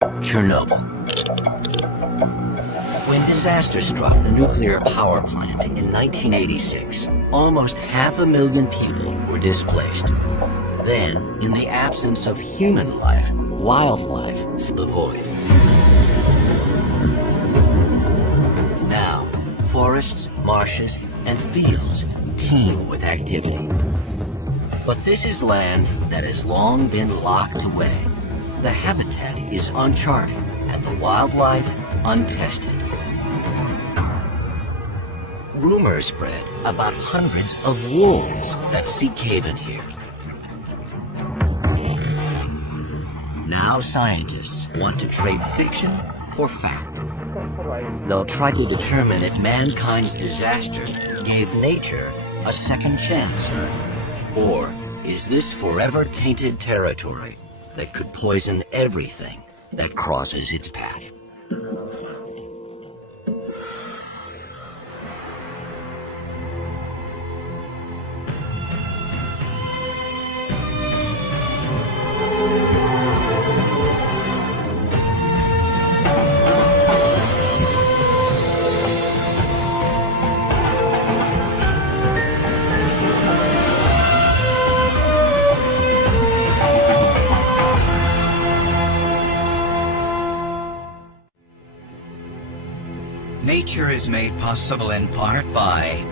Chernobyl. When disaster struck the nuclear power plant in 1986, almost 500,000 people were displaced. Then, in the absence of human life, wildlife filled the void. Now, forests, marshes, and fields teem with activity. But this is land that has long been locked away. The habitat is uncharted and the wildlife untested. Rumors spread about hundreds of wolves that seek haven here. Now scientists want to trade fiction for fact. They'll try to determine if mankind's disaster gave nature a second chance. Or is this forever tainted territory that could poison everything that crosses its path? Nature is made possible in part by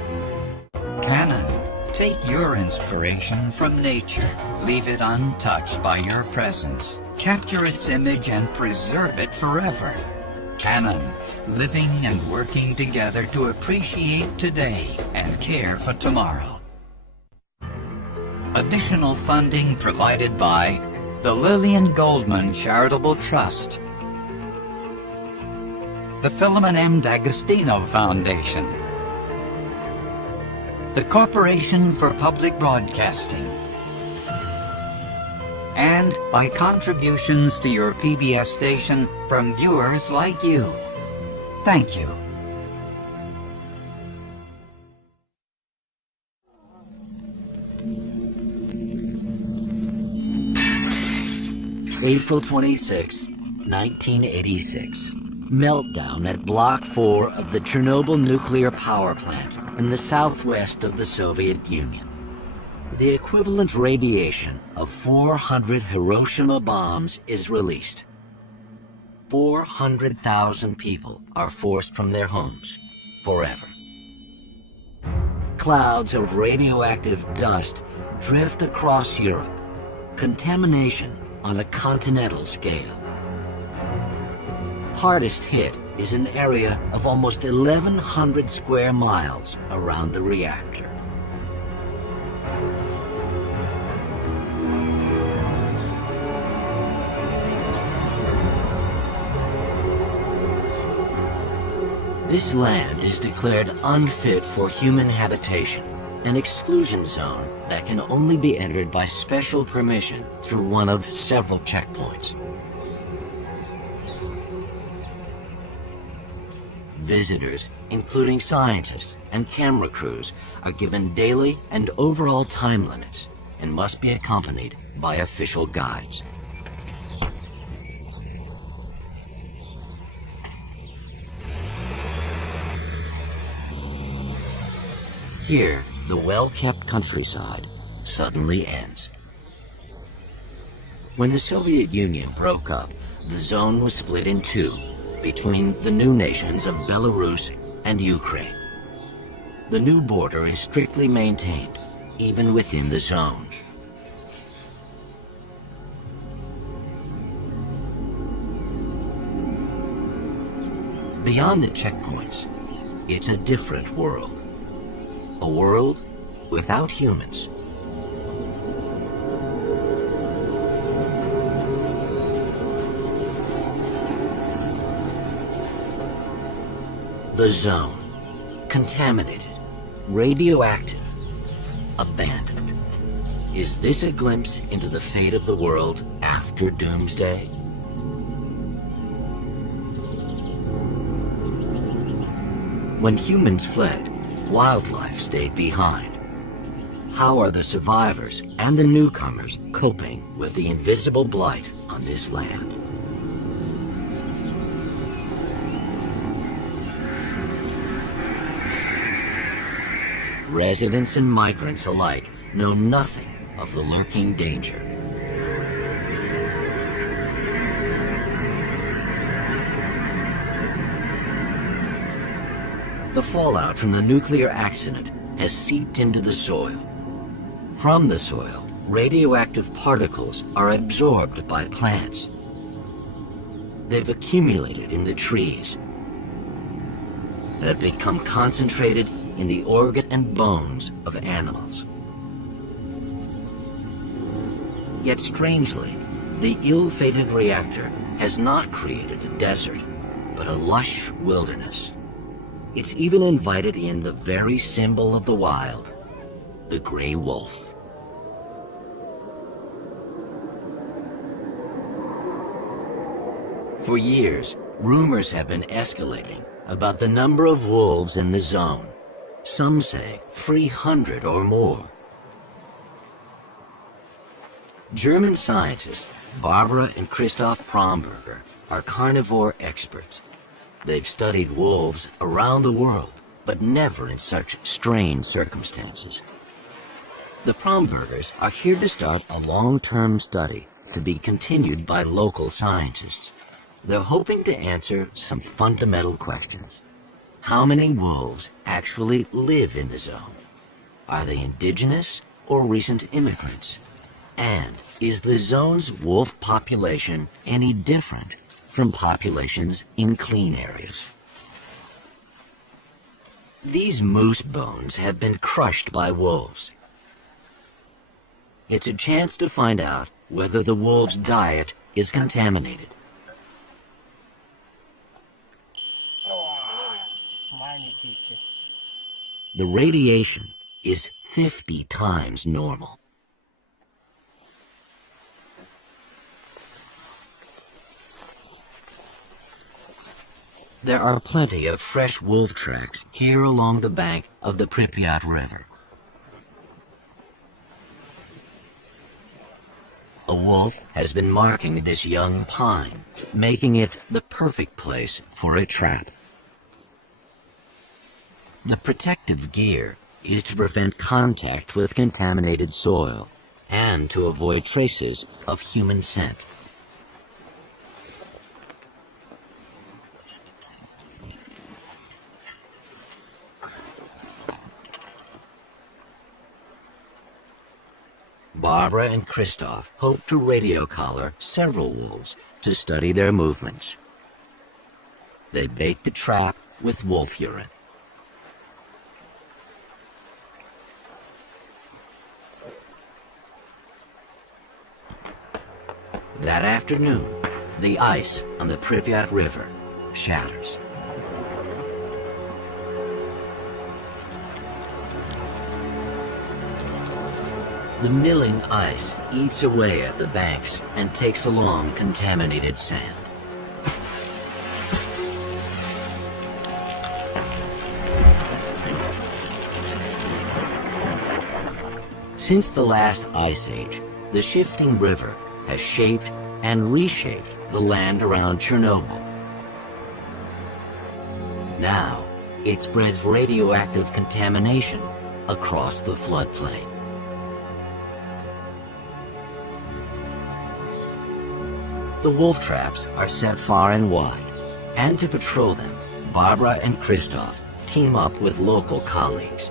Canon. Take your inspiration from nature. Leave it untouched by your presence. Capture its image and preserve it forever. Canon, living and working together to appreciate today and care for tomorrow. Additional funding provided by the Lillian Goldman Charitable Trust, the Philemon M. D'Agostino Foundation, the Corporation for Public Broadcasting, and by contributions to your PBS station from viewers like you. Thank you. April 26, 1986. Meltdown at Block 4 of the Chernobyl nuclear power plant in the southwest of the Soviet Union. The equivalent radiation of 400 Hiroshima bombs is released. 400,000 people are forced from their homes forever. Clouds of radioactive dust drift across Europe. Contamination on a continental scale. Hardest hit is an area of almost 1,100 square miles around the reactor. This land is declared unfit for human habitation, an exclusion zone that can only be entered by special permission through one of several checkpoints. Visitors, including scientists and camera crews, are given daily and overall time limits and must be accompanied by official guides. Here, the well-kept countryside suddenly ends. When the Soviet Union broke up, the zone was split in two, between the new nations of Belarus and Ukraine. The new border is strictly maintained, even within the zone. Beyond the checkpoints, it's a different world. A world without humans. The zone. Contaminated. Radioactive. Abandoned. Is this a glimpse into the fate of the world after Doomsday? When humans fled, wildlife stayed behind. How are the survivors and the newcomers coping with the invisible blight on this land? residents and migrants alike know nothing of the lurking danger. The fallout from the nuclear accident has seeped into the soil. From the soil, radioactive particles are absorbed by plants. They've accumulated in the trees and have become concentrated in the organ and bones of animals. Yet strangely, the ill-fated reactor has not created a desert, but a lush wilderness. It's even invited in the very symbol of the wild, the gray wolf. For years, rumors have been escalating about the number of wolves in the zone. Some say 300 or more. German scientists Barbara and Christoph Bromberger are carnivore experts. They've studied wolves around the world, but never in such strange circumstances. The Brombergers are here to start a long-term study to be continued by local scientists. They're hoping to answer some fundamental questions. How many wolves actually live in the zone? Are they indigenous or recent immigrants? And is the zone's wolf population any different from populations in clean areas? These moose bones have been crushed by wolves. It's a chance to find out whether the wolves' diet is contaminated. The radiation is 50 times normal. There are plenty of fresh wolf tracks here along the bank of the Pripyat River. A wolf has been marking this young pine, making it the perfect place for a trap. The protective gear is to prevent contact with contaminated soil and to avoid traces of human scent. Barbara and Christoph hope to radio collar several wolves to study their movements. They bait the trap with wolf urine. That afternoon, the ice on the Pripyat River shatters. The milling ice eats away at the banks and takes along contaminated sand. Since the last ice age, the shifting river has shaped and reshaped the land around Chernobyl. Now, it spreads radioactive contamination across the floodplain. The wolf traps are set far and wide, and to patrol them, Barbara and Christoph team up with local colleagues.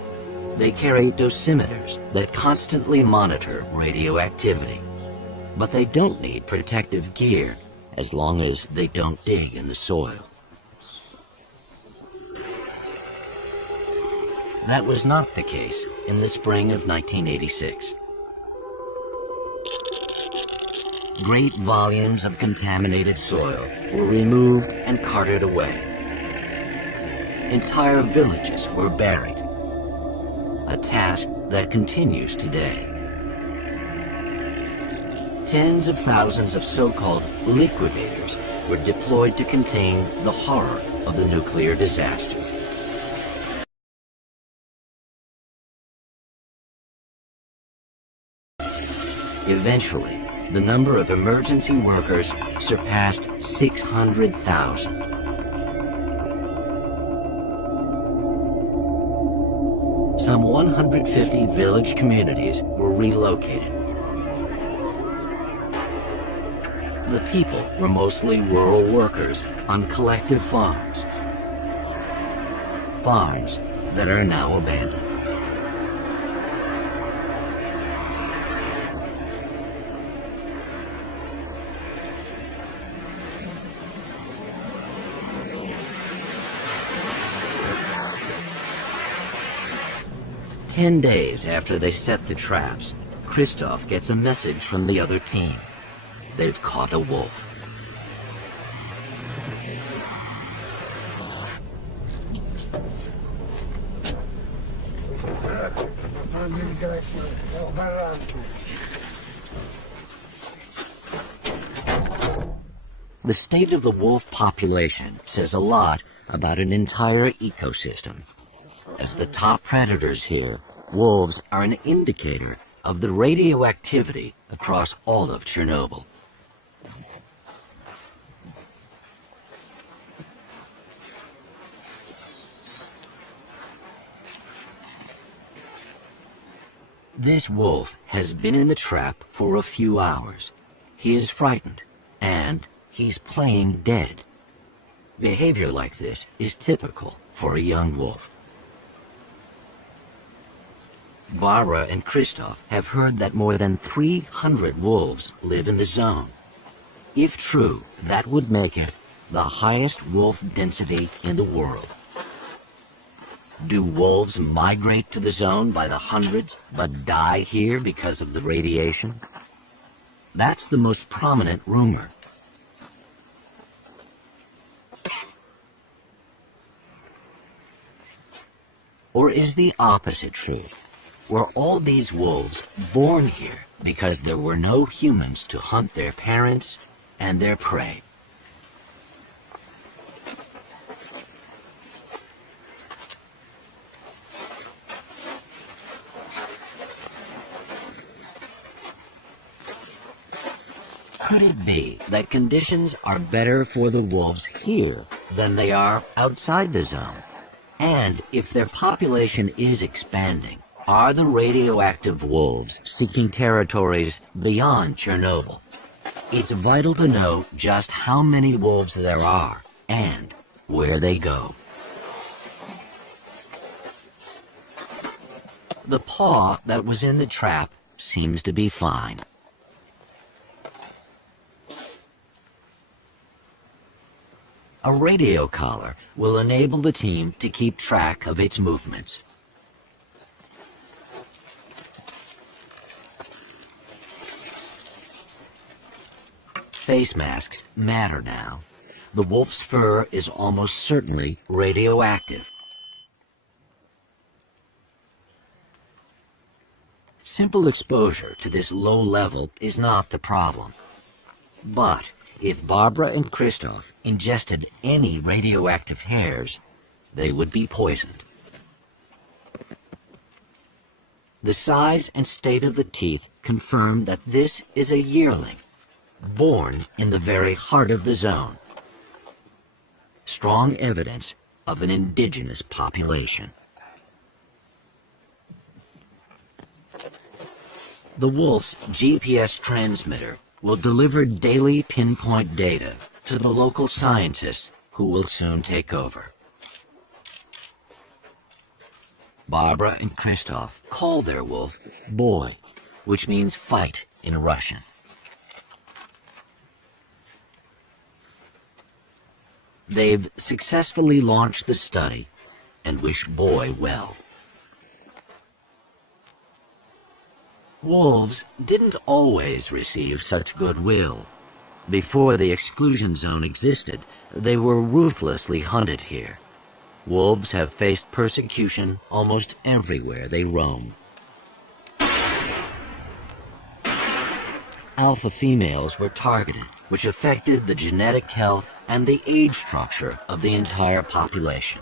They carry dosimeters that constantly monitor radioactivity, but they don't need protective gear as long as they don't dig in the soil. That was not the case in the spring of 1986. Great volumes of contaminated soil were removed and carted away. Entire villages were buried, a task that continues today. Tens of thousands of so-called liquidators were deployed to contain the horror of the nuclear disaster. Eventually, the number of emergency workers surpassed 600,000. some 150 village communities were relocated. The people were mostly rural workers on collective farms. Farms that are now abandoned. "10 days after they set the traps, Christoph gets a message from the other team. They've caught a wolf. The state of the wolf population says a lot about an entire ecosystem. As the top predators here, wolves are an indicator of the radioactivity across all of Chernobyl. This wolf has been in the trap for a few hours. He is frightened, and he's playing dead. Behavior like this is typical for a young wolf. Barbara and Christoph have heard that more than 300 wolves live in the zone. If true, that would make it the highest wolf density in the world. Do wolves migrate to the zone by the hundreds, but die here because of the radiation? That's the most prominent rumor. Or is the opposite true? Were all these wolves born here because there were no humans to hunt their parents and their prey? Could it be that conditions are better for the wolves here than they are outside the zone? And if their population is expanding, are the radioactive wolves seeking territories beyond Chernobyl? It's vital to know just how many wolves there are and where they go. The paw that was in the trap seems to be fine. A radio collar will enable the team to keep track of its movements. Face masks matter now. The wolf's fur is almost certainly radioactive. Simple exposure to this low level is not the problem. But if Barbara and Christoph ingested any radioactive hairs, they would be poisoned. The size and state of the teeth confirm that this is a yearling, born in the very heart of the zone. Strong evidence of an indigenous population. The wolf's GPS transmitter will deliver daily pinpoint data to the local scientists who will soon take over. Barbara and Christoph call their wolf Boy, which means fight in Russian. They've successfully launched the study and wish Boy well. Wolves didn't always receive such goodwill. Before the exclusion zone existed, they were ruthlessly hunted here. Wolves have faced persecution almost everywhere they roam. Alpha females were targeted, which affected the genetic health and the age structure of the entire population.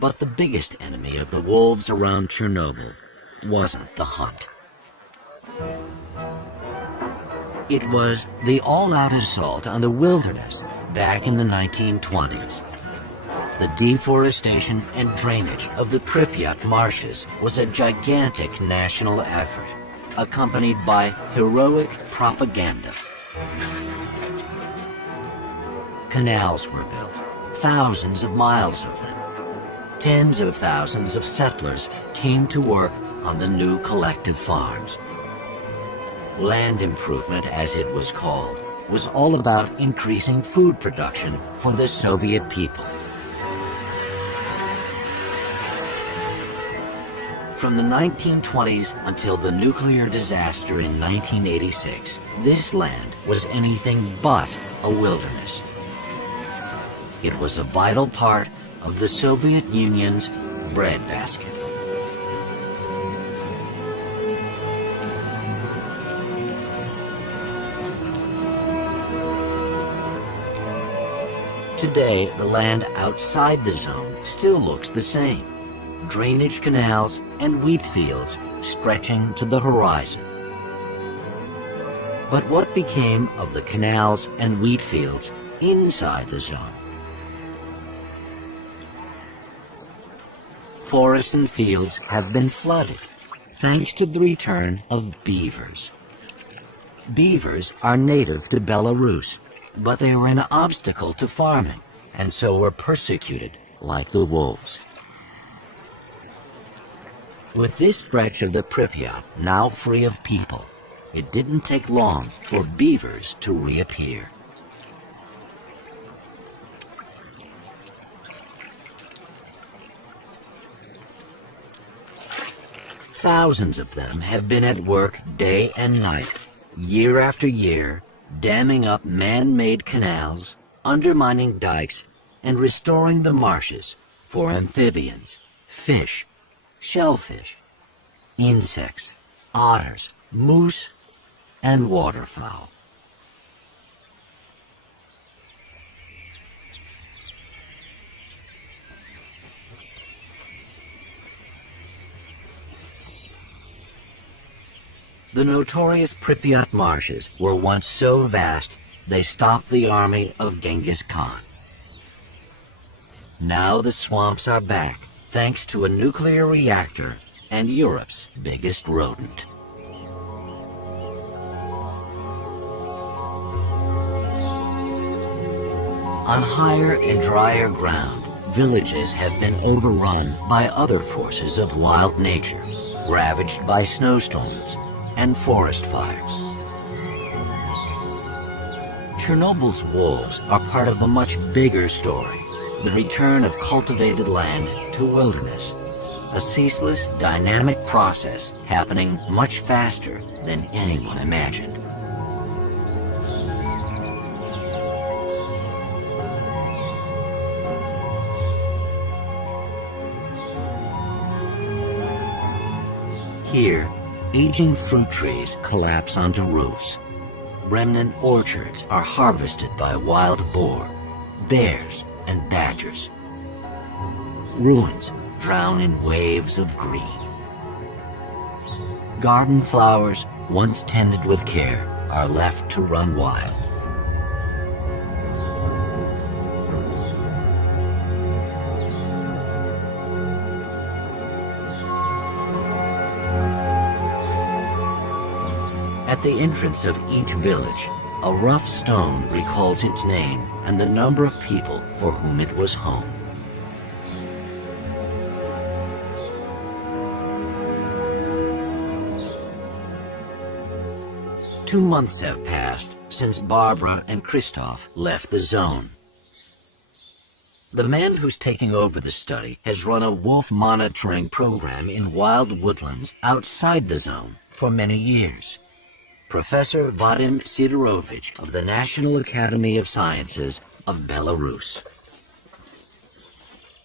But the biggest enemy of the wolves around Chernobyl wasn't the hunt. It was the all-out assault on the wilderness back in the 1920s. The deforestation and drainage of the Pripyat marshes was a gigantic national effort, accompanied by heroic propaganda. Canals were built, thousands of miles of them. Tens of thousands of settlers came to work on the new collective farms. Land improvement, as it was called, was all about increasing food production for the Soviet people. From the 1920s until the nuclear disaster in 1986, this land was anything but a wilderness. It was a vital part of the Soviet Union's breadbasket. Today, the land outside the zone still looks the same. Drainage canals and wheat fields stretching to the horizon. But what became of the canals and wheat fields inside the zone? Forests and fields have been flooded, thanks to the return of beavers. Beavers are native to Belarus, but they were an obstacle to farming, and so were persecuted like the wolves. With this stretch of the Pripyat now free of people, it didn't take long for beavers to reappear. Thousands of them have been at work day and night, year after year, damming up man-made canals, undermining dikes, and restoring the marshes for amphibians, fish, shellfish, insects, otters, moose, and waterfowl. The notorious Pripyat marshes were once so vast they stopped the army of Genghis Khan. Now the swamps are back, thanks to a nuclear reactor and Europe's biggest rodent. On higher and drier ground, villages have been overrun by other forces of wild nature, ravaged by snowstorms and forest fires. Chernobyl's wolves are part of a much bigger story, the return of cultivated land to wilderness, a ceaseless, dynamic process happening much faster than anyone imagined. Here, aging fruit trees collapse onto roofs. Remnant orchards are harvested by wild boar, bears, and badgers. Ruins drown in waves of green. Garden flowers, once tended with care, are left to run wild. At the entrance of each village, a rough stone recalls its name and the number of people for whom it was home. Two months have passed since Barbara and Christoph left the zone. The man who's taking over the study has run a wolf monitoring program in wild woodlands outside the zone for many years. Professor Vadim Sidorovich of the National Academy of Sciences of Belarus.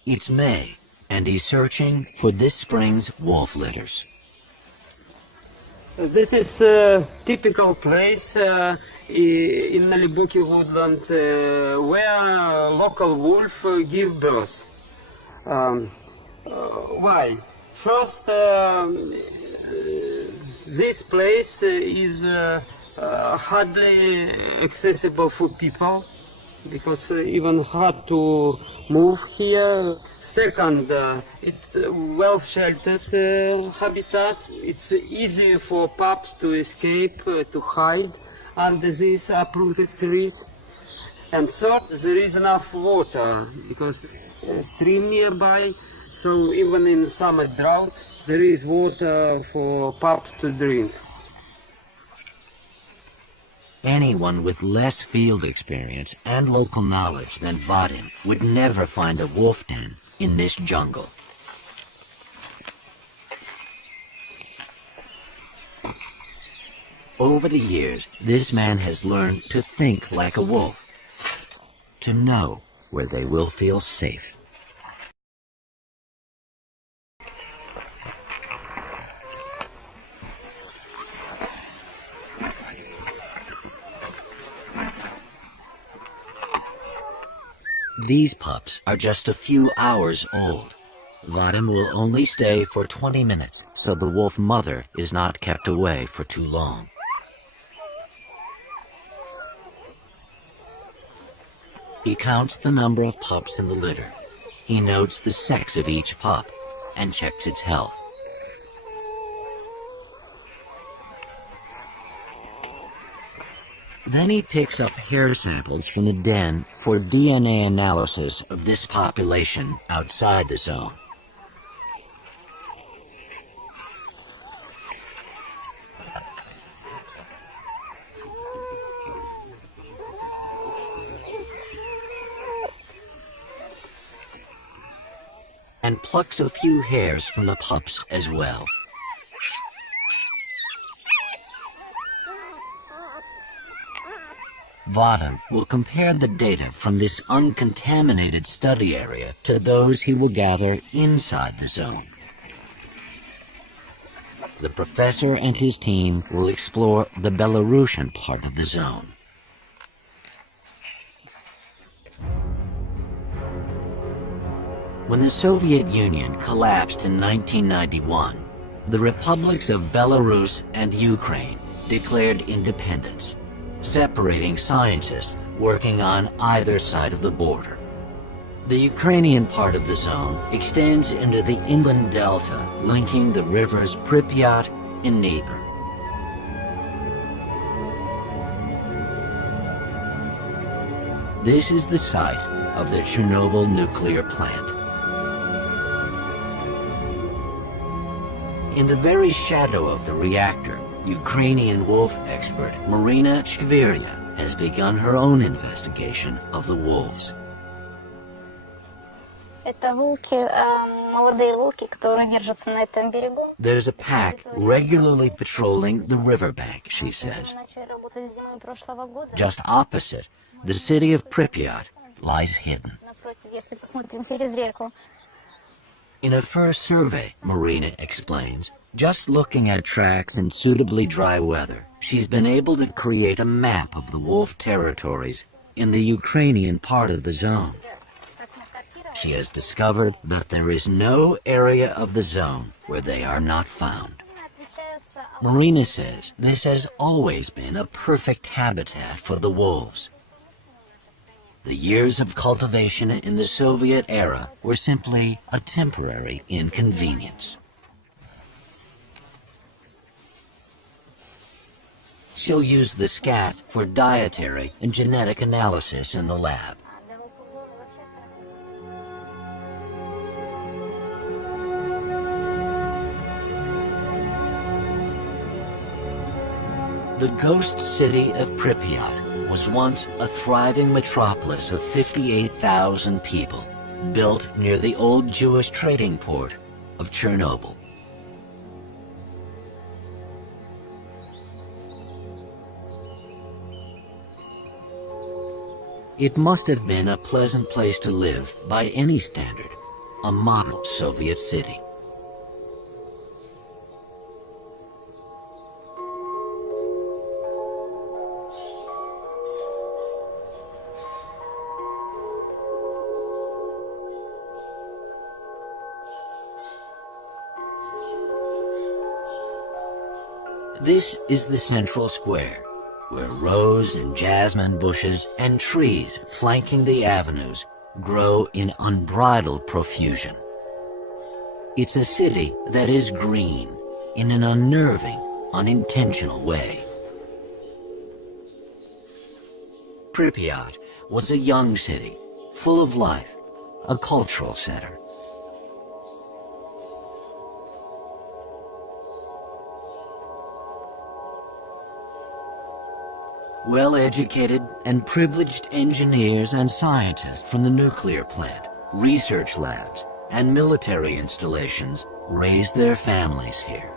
It's May, and he's searching for this spring's wolf litters. This is a typical place in Nalibuki woodland where local wolf give birth. Why? First, this place is hardly accessible for people. because even hard to move here. Second, it's a well-sheltered habitat. It's easy for pups to escape, to hide under these uprooted trees. And third, there is enough water because stream nearby, so even in summer drought, there is water for pups to drink. Anyone with less field experience and local knowledge than Vadim would never find a wolf den in this jungle. Over the years, this man has learned to think like a wolf, to know where they will feel safe. These pups are just a few hours old. Vadim will only stay for 20 minutes, so the wolf mother is not kept away for too long. He counts the number of pups in the litter. He notes the sex of each pup and checks its health. Then he picks up hair samples from the den for DNA analysis of this population outside the zone. And plucks a few hairs from the pups as well. Vadim will compare the data from this uncontaminated study area to those he will gather inside the zone. The professor and his team will explore the Belarusian part of the zone. When the Soviet Union collapsed in 1991, the republics of Belarus and Ukraine declared independence, separating scientists working on either side of the border. The Ukrainian part of the zone extends into the inland delta, linking the rivers Pripyat and Dnieper. This is the site of the Chernobyl nuclear plant. In the very shadow of the reactor, Ukrainian wolf expert Marina Shkvirya has begun her own investigation of the wolves. There's a pack regularly patrolling the riverbank, she says. Just opposite, the city of Pripyat lies hidden. In a first survey, Marina explains, just looking at tracks in suitably dry weather, she's been able to create a map of the wolf territories in the Ukrainian part of the zone. She has discovered that there is no area of the zone where they are not found. Marina says this has always been a perfect habitat for the wolves. The years of cultivation in the Soviet era were simply a temporary inconvenience. She'll use the scat for dietary and genetic analysis in the lab. The ghost city of Pripyat was once a thriving metropolis of 58,000 people, built near the old Jewish trading port of Chernobyl. It must have been a pleasant place to live by any standard, a model Soviet city. This is the central square, where rose and jasmine bushes and trees flanking the avenues grow in unbridled profusion. It's a city that is green in an unnerving, unintentional way. Pripyat was a young city, full of life, a cultural center. Well-educated and privileged engineers and scientists from the nuclear plant, research labs, and military installations raised their families here.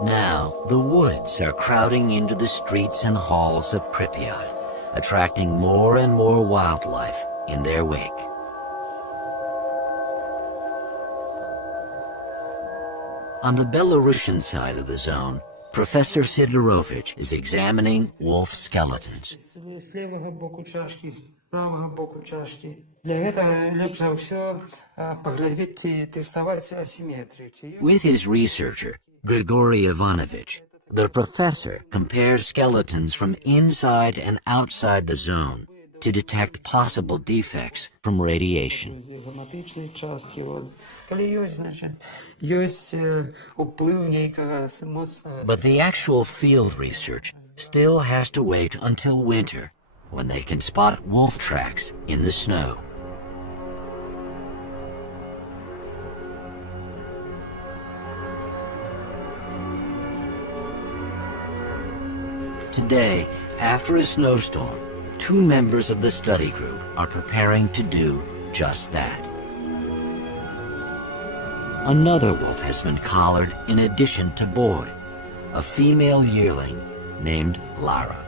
Now, the woods are crowding into the streets and halls of Pripyat, attracting more and more wildlife in their wake. On the Belarusian side of the zone, Professor Sidorovich is examining wolf skeletons. З лівого боку чашки, з правого боку чашки. Для этого лучше всего поглядеть и тестовать асимметрию. With his researcher, Grigory Ivanovich, the professor compares skeletons from inside and outside the zone to detect possible defects from radiation. Зігоматичні частки. Коли є, значить, є вплив ніякого моцного. But the actual field research still has to wait until winter, when they can spot wolf tracks in the snow. Today, after a snowstorm, 2 members of the study group are preparing to do just that. Another wolf has been collared in addition to Boy, a female yearling named Lara.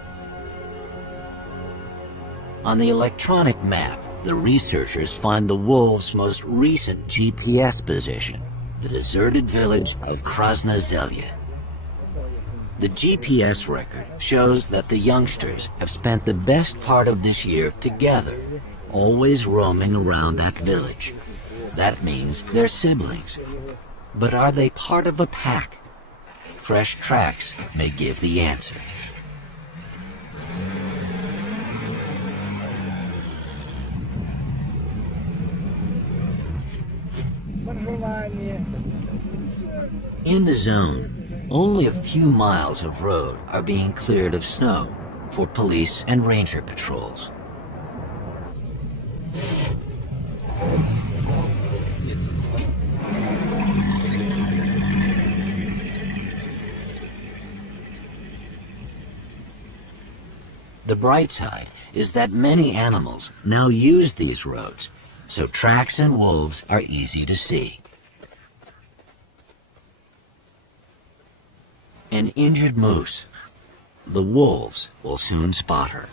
On the electronic map, the researchers find the wolves' most recent GPS position, the deserted village of Krasna Zelya. The GPS record shows that the youngsters have spent the best part of this year together, always roaming around that village. That means they're siblings. But are they part of a pack? Fresh tracks may give the answer. In the zone, only a few miles of road are being cleared of snow for police and ranger patrols. The bright side is that many animals now use these roads, so tracks and wolves are easy to see. An injured moose. The wolves will soon spot her.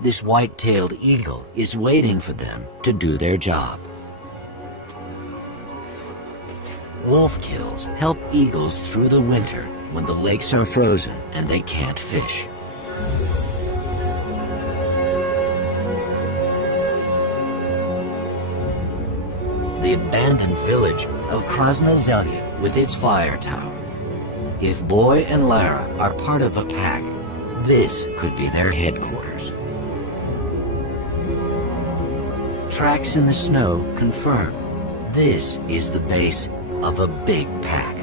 This white-tailed eagle is waiting for them to do their job. Wolf kills help eagles through the winter when the lakes are frozen and they can't fish. The abandoned village of Krasna Zelya with its fire tower. If Boy and Lara are part of a pack, this could be their headquarters. Tracks in the snow confirm this is the base of a big pack.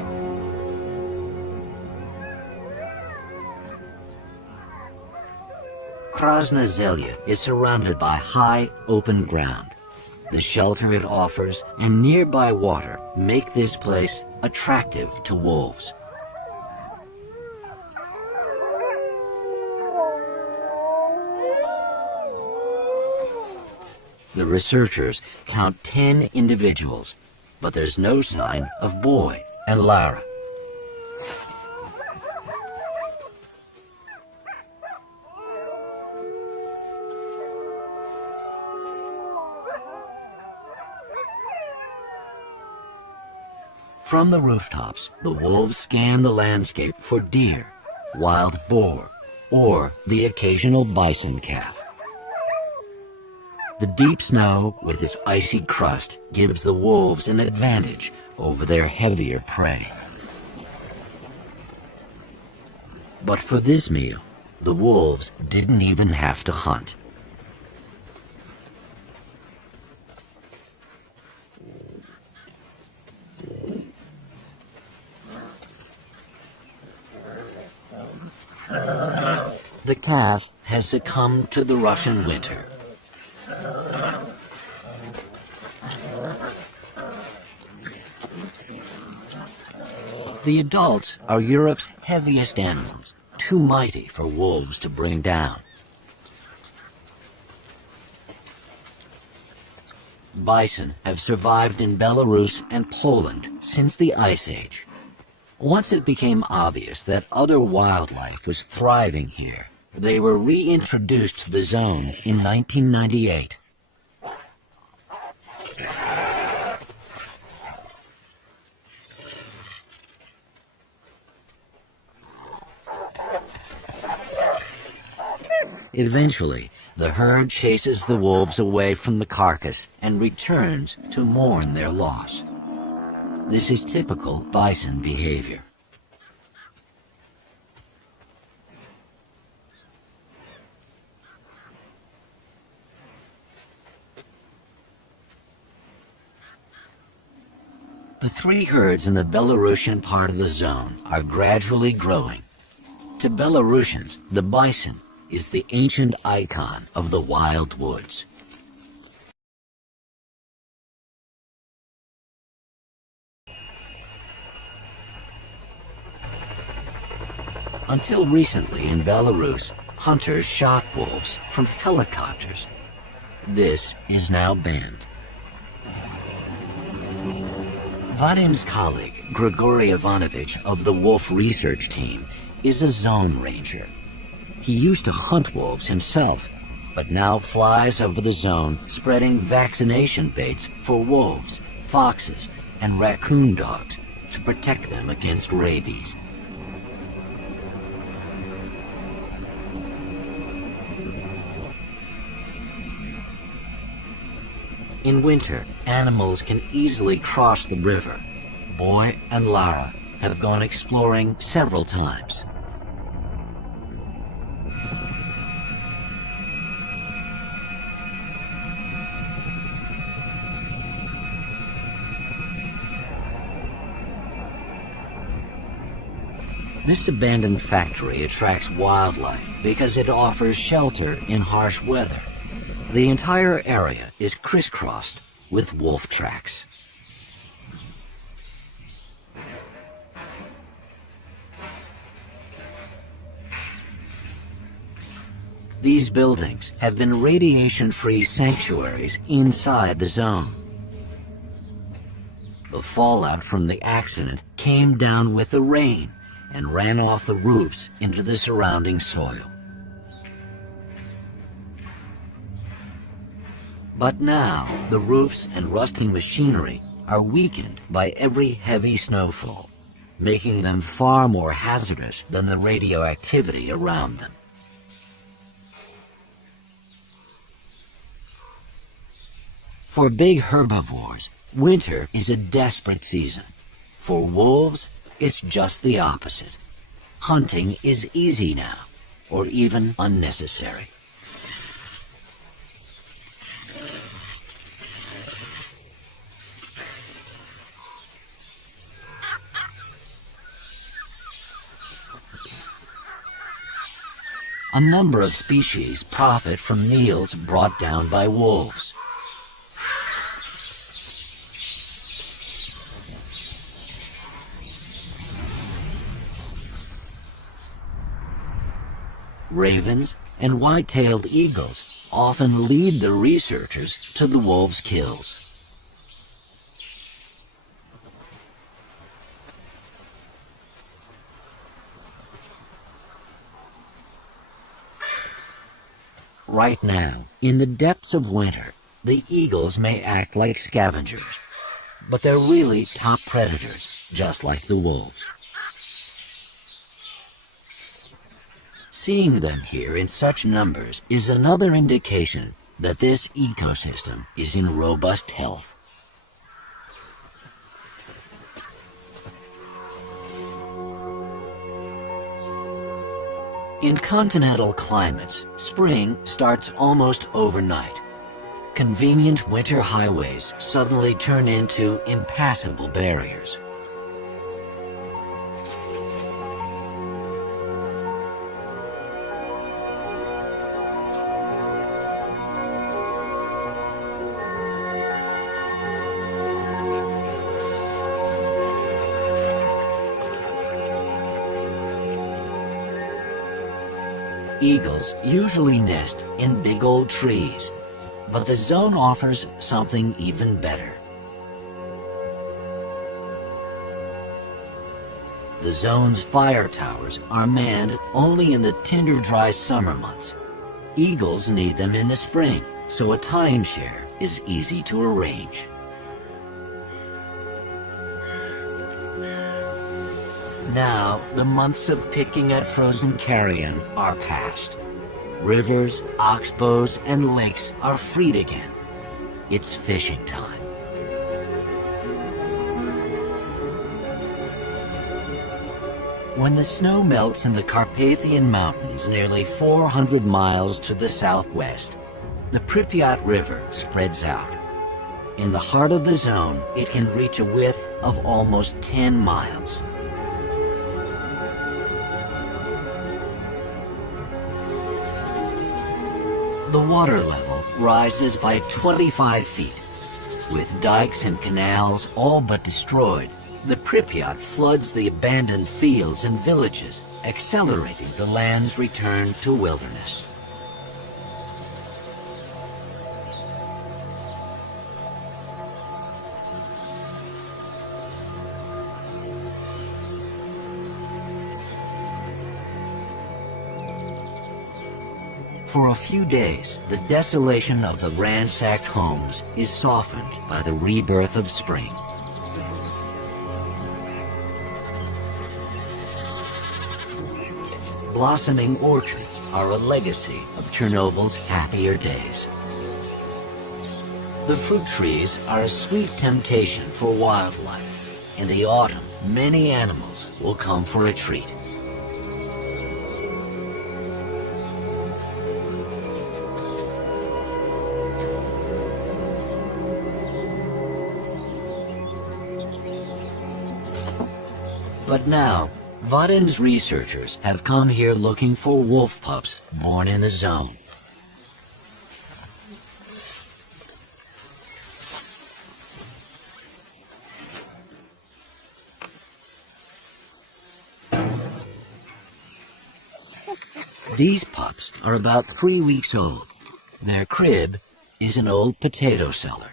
Krasna Zelya is surrounded by high, open ground. The shelter it offers and nearby water make this place attractive to wolves. The researchers count 10 individuals, but there's no sign of Boy and Lara. From the rooftops, the wolves scan the landscape for deer, wild boar, or the occasional bison calf. The deep snow with its icy crust gives the wolves an advantage over their heavier prey. But for this meal, the wolves didn't even have to hunt. The calf has succumbed to the Russian winter. The adults are Europe's heaviest animals, too mighty for wolves to bring down. Bison have survived in Belarus and Poland since the Ice Age. Once it became obvious that other wildlife was thriving here, they were reintroduced to the zone in 1998. Eventually, the herd chases the wolves away from the carcass and returns to mourn their loss. This is typical bison behavior. The three herds in the Belarusian part of the zone are gradually growing. To Belarusians, the bison is the ancient icon of the wild woods. Until recently in Belarus, hunters shot wolves from helicopters. This is now banned. Vadim's colleague, Grigory Ivanovich of the wolf research team, is a zone ranger. He used to hunt wolves himself, but now flies over the zone spreading vaccination baits for wolves, foxes, and raccoon dogs to protect them against rabies. In winter, animals can easily cross the river. Boy and Lara have gone exploring several times. This abandoned factory attracts wildlife because it offers shelter in harsh weather. The entire area is crisscrossed with wolf tracks. These buildings have been radiation-free sanctuaries inside the zone. The fallout from the accident came down with the rain and ran off the roofs into the surrounding soil. But now, the roofs and rusting machinery are weakened by every heavy snowfall, making them far more hazardous than the radioactivity around them. For big herbivores, winter is a desperate season. For wolves, it's just the opposite. Hunting is easy now, or even unnecessary. A number of species profit from meals brought down by wolves. Ravens and white-tailed eagles often lead the researchers to the wolves' kills. Right now, in the depths of winter, the eagles may act like scavengers. but they're really top predators, just like the wolves. Seeing them here in such numbers is another indication that this ecosystem is in robust health. In continental climates, spring starts almost overnight. Convenient winter highways suddenly turn into impassable barriers. Eagles usually nest in big old trees, but the zone offers something even better. The zone's fire towers are manned only in the tinder dry summer months. Eagles need them in the spring, so a timeshare is easy to arrange. Now, the months of picking at frozen carrion are past. Rivers, oxbows, and lakes are freed again. It's fishing time. When the snow melts in the Carpathian Mountains nearly 400 miles to the southwest, the Pripyat River spreads out. In the heart of the zone, it can reach a width of almost 10 miles. The water level rises by 25 feet. With dikes and canals all but destroyed, the Pripyat floods the abandoned fields and villages, accelerating the land's return to wilderness. For a few days, the desolation of the ransacked homes is softened by the rebirth of spring. Blossoming orchards are a legacy of Chernobyl's happier days. The fruit trees are a sweet temptation for wildlife. In the autumn, many animals will come for a treat. But now, Vadim's researchers have come here looking for wolf pups born in the zone. These pups are about 3 weeks old. Their crib is an old potato cellar.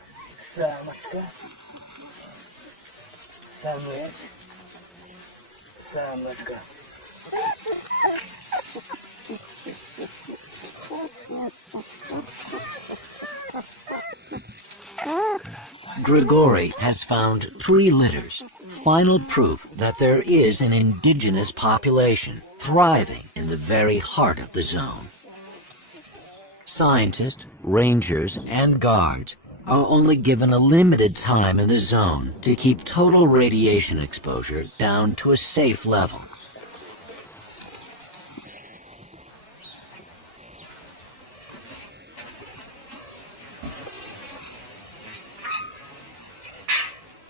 Grigori has found 3 litters, final proof that there is an indigenous population thriving in the very heart of the zone. Scientists, rangers, and guards are only given a limited time in the zone to keep total radiation exposure down to a safe level.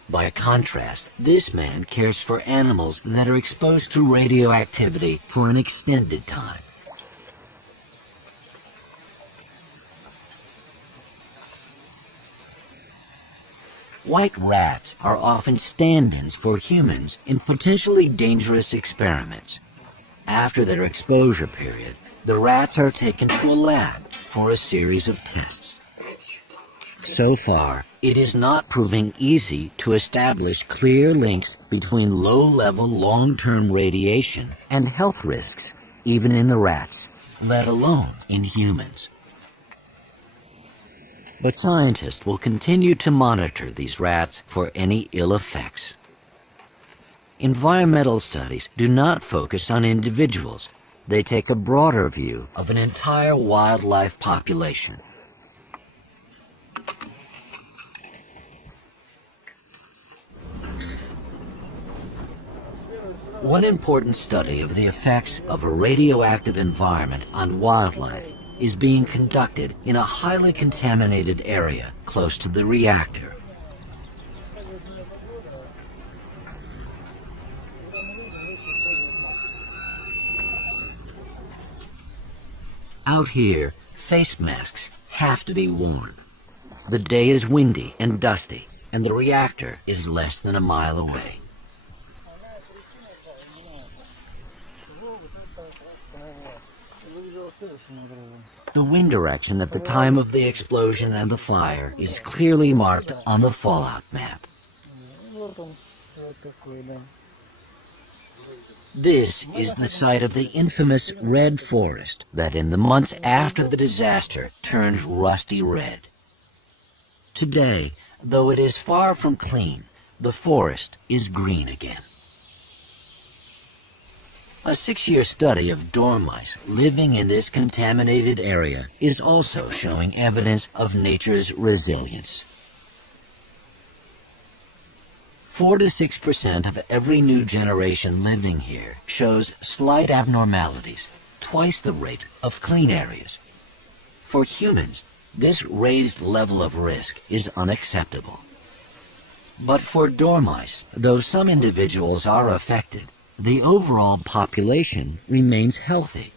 By contrast, this man cares for animals that are exposed to radioactivity for an extended time. White rats are often stand-ins for humans in potentially dangerous experiments. After their exposure period, the rats are taken to a lab for a series of tests. So far, it is not proving easy to establish clear links between low-level long-term radiation and health risks, even in the rats, let alone in humans. But scientists will continue to monitor these rats for any ill effects. Environmental studies do not focus on individuals. They take a broader view of an entire wildlife population. One important study of the effects of a radioactive environment on wildlife is being conducted in a highly contaminated area close to the reactor. Out here, face masks have to be worn. The day is windy and dusty, and the reactor is less than a mile away. The wind direction at the time of the explosion and the fire is clearly marked on the fallout map. This is the site of the infamous red forest that in the months after the disaster turned rusty red. Today, though it is far from clean, the forest is green again. A 6-year study of dormice living in this contaminated area is also showing evidence of nature's resilience. 4 to 6% of every new generation living here shows slight abnormalities, twice the rate of clean areas. For humans, this raised level of risk is unacceptable. But for dormice, though some individuals are affected, the overall population remains healthy.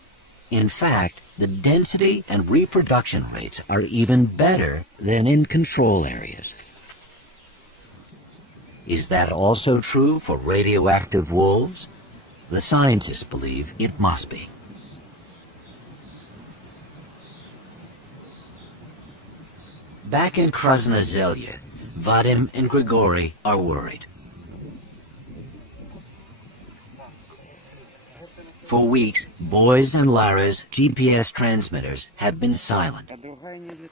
In fact, the density and reproduction rates are even better than in control areas. Is that also true for radioactive wolves? The scientists believe it must be. Back in Krasnozelye, Vadim and Grigory are worried. For weeks, Boy's and Lara's GPS transmitters have been silent.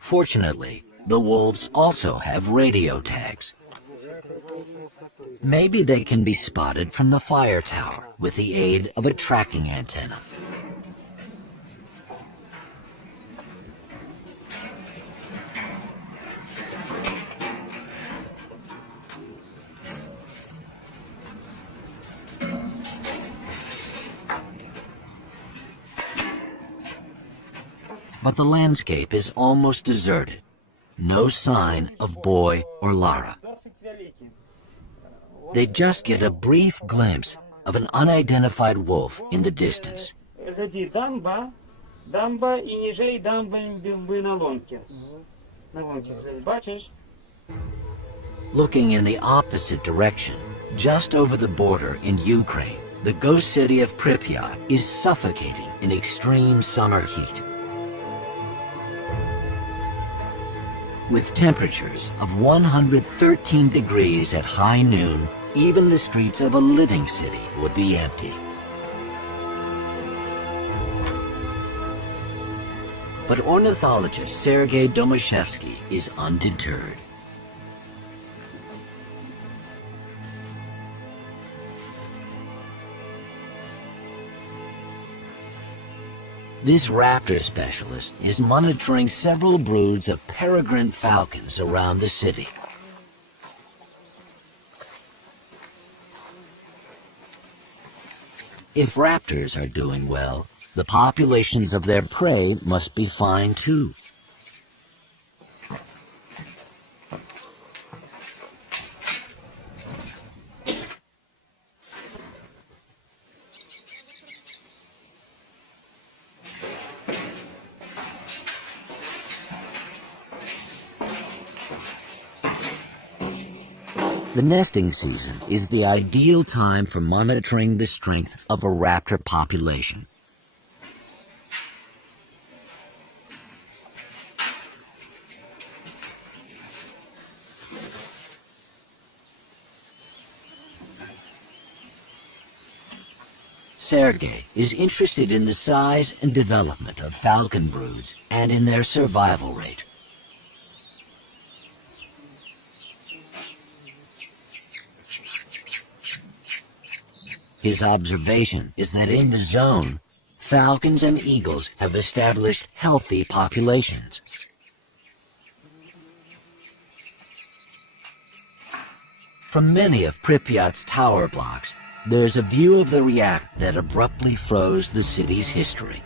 Fortunately, the wolves also have radio tags. Maybe they can be spotted from the fire tower with the aid of a tracking antenna. But the landscape is almost deserted. No sign of Boy or Lara. They just get a brief glimpse of an unidentified wolf in the distance. Looking in the opposite direction, just over the border in Ukraine, the ghost city of Pripyat is suffocating in extreme summer heat. With temperatures of 113 degrees at high noon, even the streets of a living city would be empty. But ornithologist Sergei Domashevsky is undeterred. This raptor specialist is monitoring several broods of peregrine falcons around the city. If raptors are doing well, the populations of their prey must be fine too. The nesting season is the ideal time for monitoring the strength of a raptor population. Sergei is interested in the size and development of falcon broods and in their survival rate. His observation is that in the zone, falcons and eagles have established healthy populations. From many of Pripyat's tower blocks, there's a view of the reactor that abruptly froze the city's history.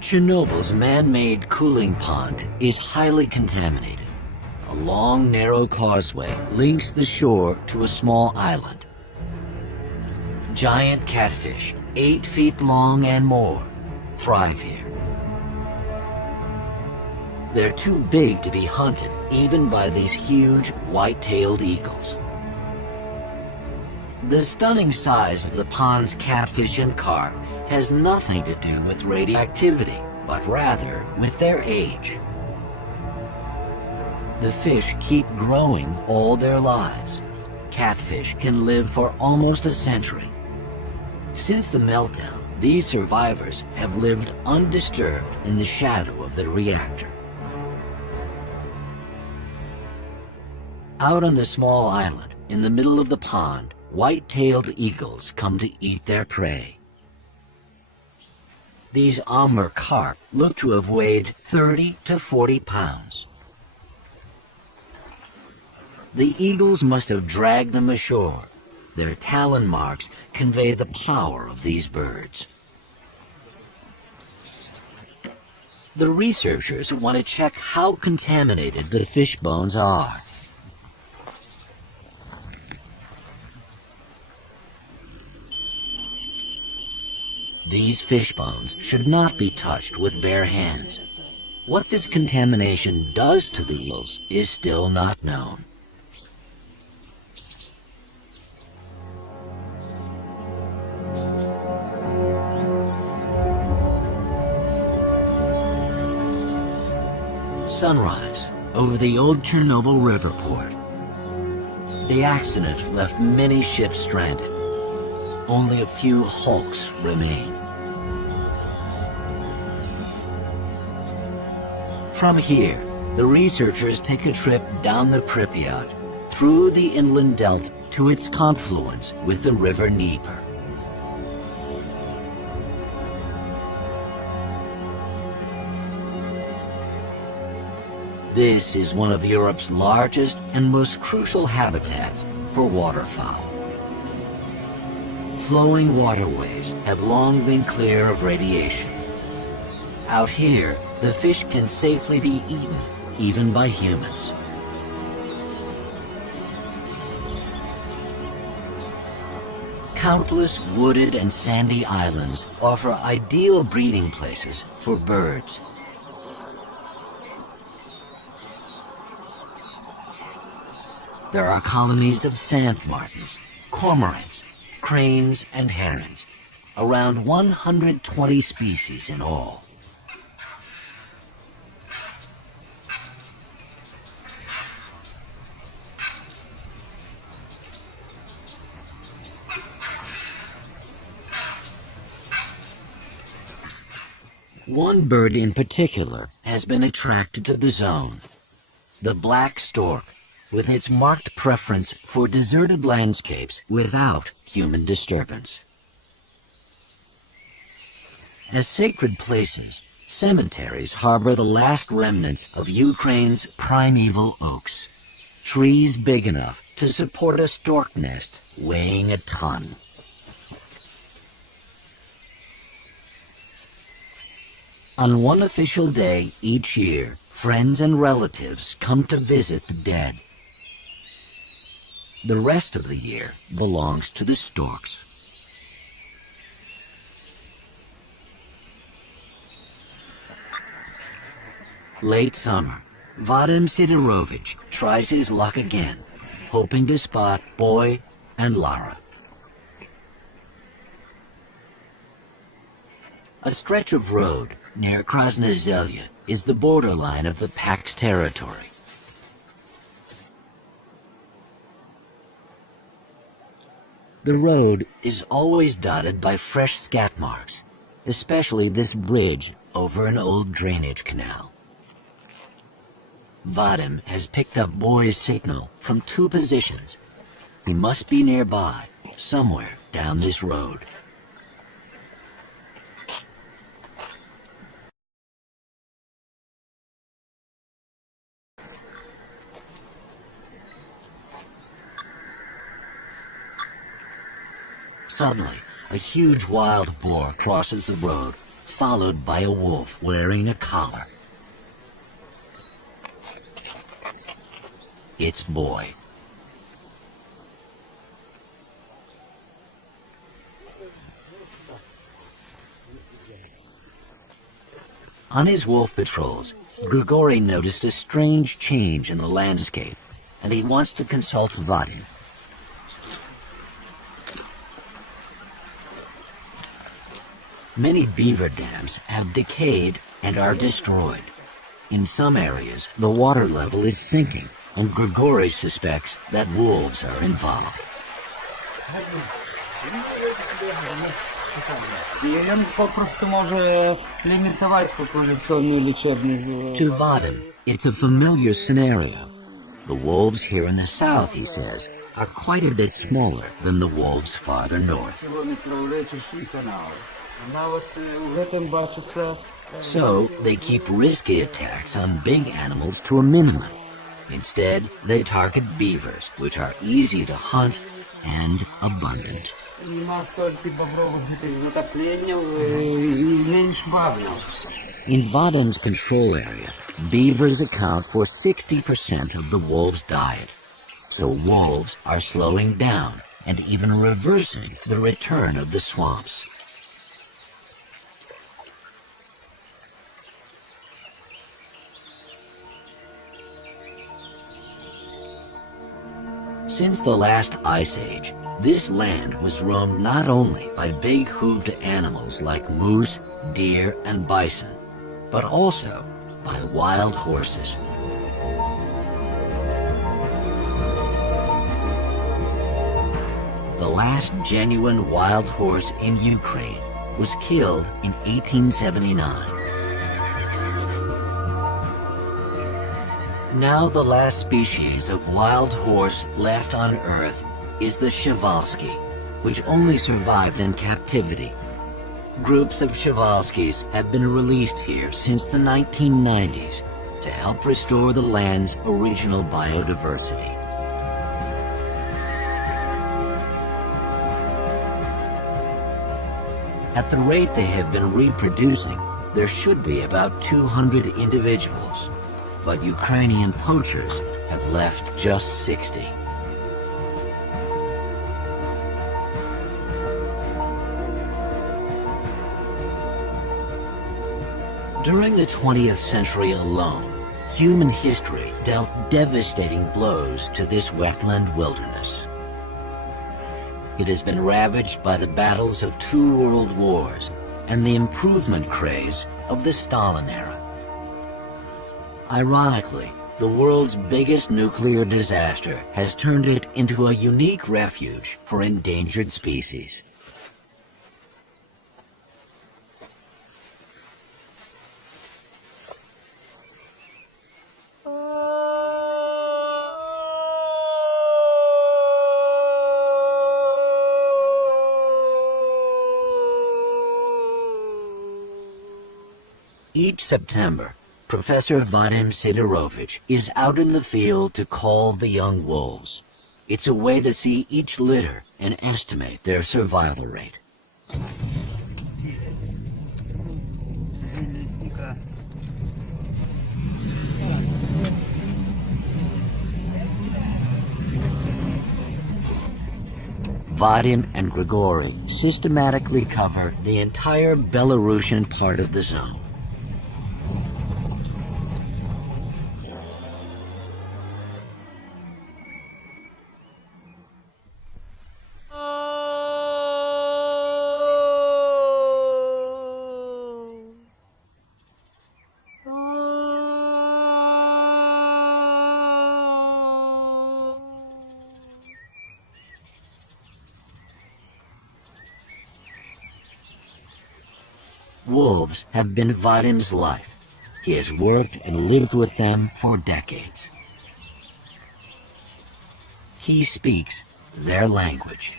Chernobyl's man-made cooling pond is highly contaminated. A long, narrow causeway links the shore to a small island. Giant catfish, 8 feet long and more, thrive here. They're too big to be hunted, even by these huge white-tailed eagles. The stunning size of the pond's catfish and carp has nothing to do with radioactivity, but rather with their age. The fish keep growing all their lives. Catfish can live for almost a century. Since the meltdown, these survivors have lived undisturbed in the shadow of the reactor. Out on the small island, in the middle of the pond, white-tailed eagles come to eat their prey. These Amur carp look to have weighed 30 to 40 pounds. The eagles must have dragged them ashore. Their talon marks convey the power of these birds. The researchers want to check how contaminated the fish bones are. These fish bones should not be touched with bare hands. What this contamination does to the eels is still not known. Sunrise over the old Chernobyl river port. The accident left many ships stranded. Only a few hulks remain. From here, the researchers take a trip down the Pripyat, through the inland delta to its confluence with the river Dnieper. This is one of Europe's largest and most crucial habitats for waterfowl. Flowing waterways have long been clear of radiation. Out here, the fish can safely be eaten, even by humans. Countless wooded and sandy islands offer ideal breeding places for birds. There are colonies of sand martins, cormorants, cranes, and herons, around 120 species in all. One bird in particular has been attracted to the zone, the black stork, with its marked preference for deserted landscapes without human disturbance. As sacred places, cemeteries harbor the last remnants of Ukraine's primeval oaks, trees big enough to support a stork nest weighing a ton. On one official day each year, friends and relatives come to visit the dead. The rest of the year belongs to the storks. Late summer, Vadim Sidorovich tries his luck again, hoping to spot Boy and Lara. A stretch of road near Krasnozelye is the borderline of the Pact's territory. The road is always dotted by fresh scat marks, especially this bridge over an old drainage canal. Vadim has picked up Boy's signal from two positions, He must be nearby, somewhere down this road. Suddenly, a huge wild boar crosses the road, followed by a wolf wearing a collar. It's Boy. On his wolf patrols, Grigory noticed a strange change in the landscape, and he wants to consult Vadim. Many beaver dams have decayed and are destroyed. In some areas, the water level is sinking, and Grigory suspects that wolves are involved. To Vadim, it's a familiar scenario. The wolves here in the south, he says, are quite a bit smaller than the wolves farther north. So they keep risky attacks on big animals to a minimum. Instead, they target beavers, which are easy to hunt and abundant. In Vadim's control area, beavers account for 60% of the wolves' diet. So wolves are slowing down and even reversing the return of the swamps. Since the last ice age, this land was roamed not only by big hooved animals like moose, deer, and bison, but also by wild horses. The last genuine wild horse in Ukraine was killed in 1879. Now the last species of wild horse left on Earth is the Przewalski, which only survived in captivity. Groups of Przewalskis have been released here since the 1990s to help restore the land's original biodiversity. At the rate they have been reproducing, there should be about 200 individuals. But Ukrainian poachers have left just 60. During the 20th century alone, human history dealt devastating blows to this wetland wilderness. It has been ravaged by the battles of 2 world wars and the improvement craze of the Stalin era. Ironically, the world's biggest nuclear disaster has turned it into a unique refuge for endangered species. Each September, Professor Vadim Sidorovich is out in the field to call the young wolves. It's a way to see each litter and estimate their survival rate. Vadim and Grigory systematically cover the entire Belarusian part of the zone. Wolves have been Vadim's life. He has worked and lived with them for decades. He speaks their language.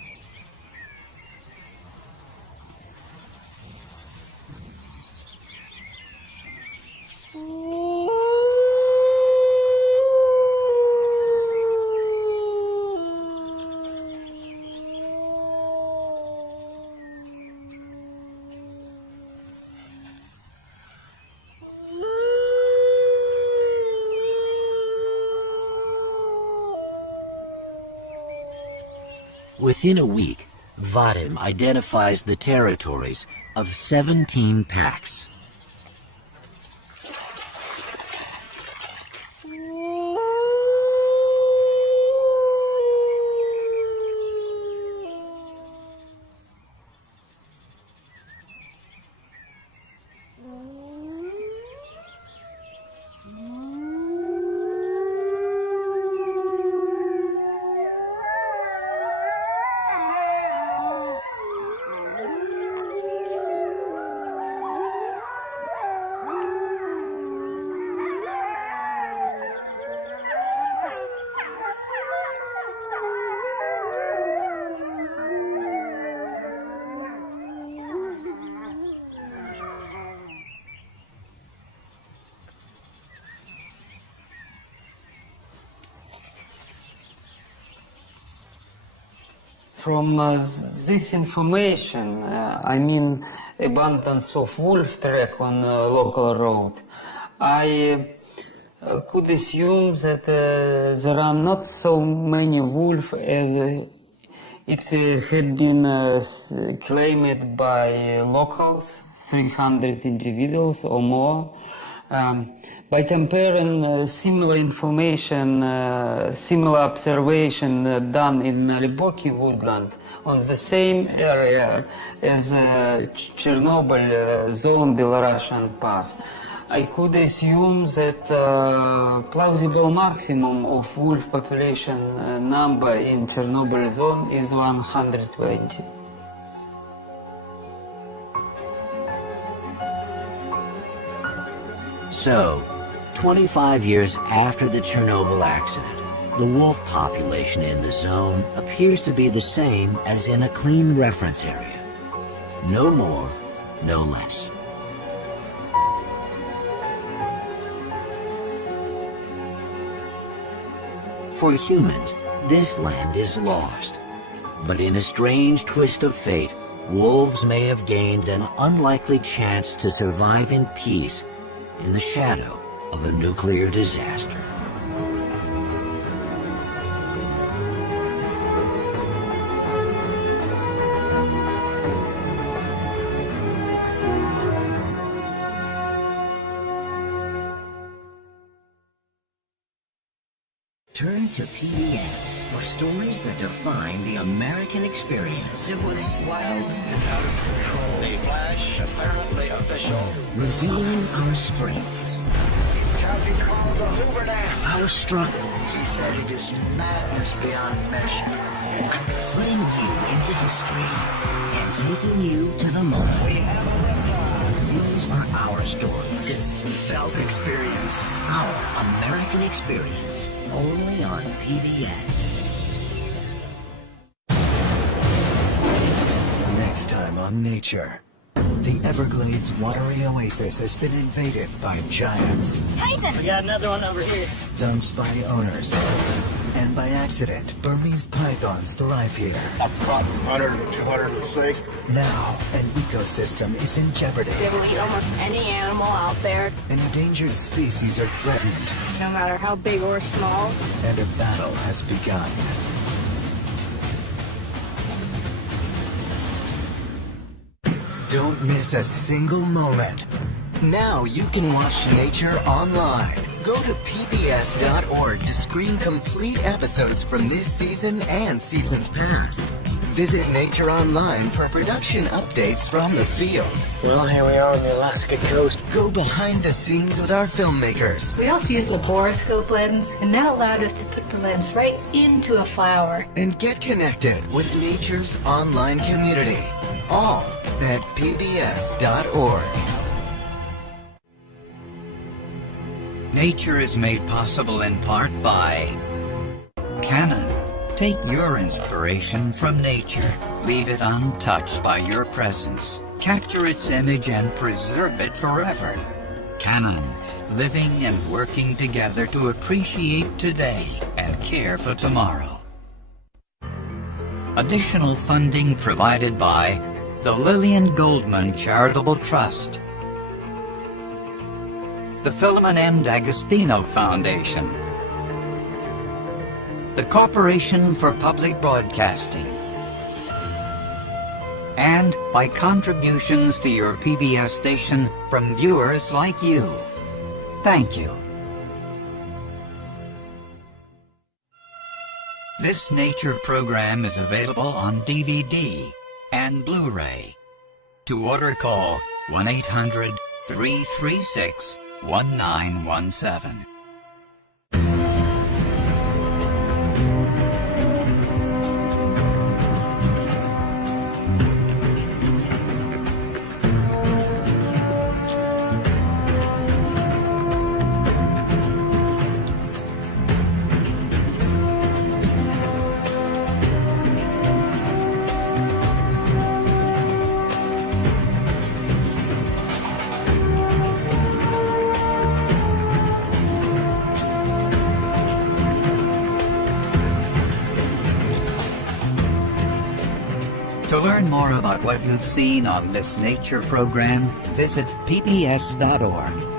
Within a week, Vadim identifies the territories of 17 packs. From this information, I mean abundance of wolf track on local road, I could assume that there are not so many wolves as it had been claimed by locals, 300 individuals or more. By comparing similar information, similar observation done in Naliboki woodland on the same area as Chernobyl zone, Belarusian pass, I could assume that plausible maximum of wolf population number in Chernobyl zone is 120. So, 25 years after the Chernobyl accident, the wolf population in the zone appears to be the same as in a clean reference area. No more, no less. For humans, this land is lost. But in a strange twist of fate, wolves may have gained an unlikely chance to survive in peace in the shadow of a nuclear disaster. Turn to PBS for stories that define the American experience. It was wild and out of control. A flash, apparently official. Revealing our strengths, County Commander Hoover now. our struggles, He said it is madness beyond measure. putting you into history and taking you to the moment. These are our stories. It's felt experience. Our American experience, only on PBS. Next time on Nature, the Everglades watery oasis has been invaded by giants. We got another one over here. Dumped by owners. And by accident, Burmese pythons thrive here. I've caught 100 or 200 of the snakes. Now, an ecosystem is in jeopardy. They will eat almost any animal out there, Endangered species are threatened, no matter how big or small. and a battle has begun. Don't miss a single moment. Now you can watch Nature online. Go to pbs.org to screen complete episodes from this season and seasons past. Visit Nature Online for production updates from the field. Well, here we are on the Alaska coast. Go behind the scenes with our filmmakers We also used a borescope lens, and that allowed us to put the lens right into a flower. and get connected with Nature's online community. All at pbs.org. Nature is made possible in part by Canon. Take your inspiration from nature. Leave it untouched by your presence. Capture its image and preserve it forever. Canon, living and working together to appreciate today and care for tomorrow. Additional funding provided by the Lillian Goldman Charitable Trust, the Philemon M. D'Agostino Foundation, the Corporation for Public Broadcasting, and by contributions to your PBS station from viewers like you. Thank you. This nature program is available on DVD and Blu-ray. To order, call 1-800-336-1917. To learn more about what you've seen on this nature program, visit pbs.org.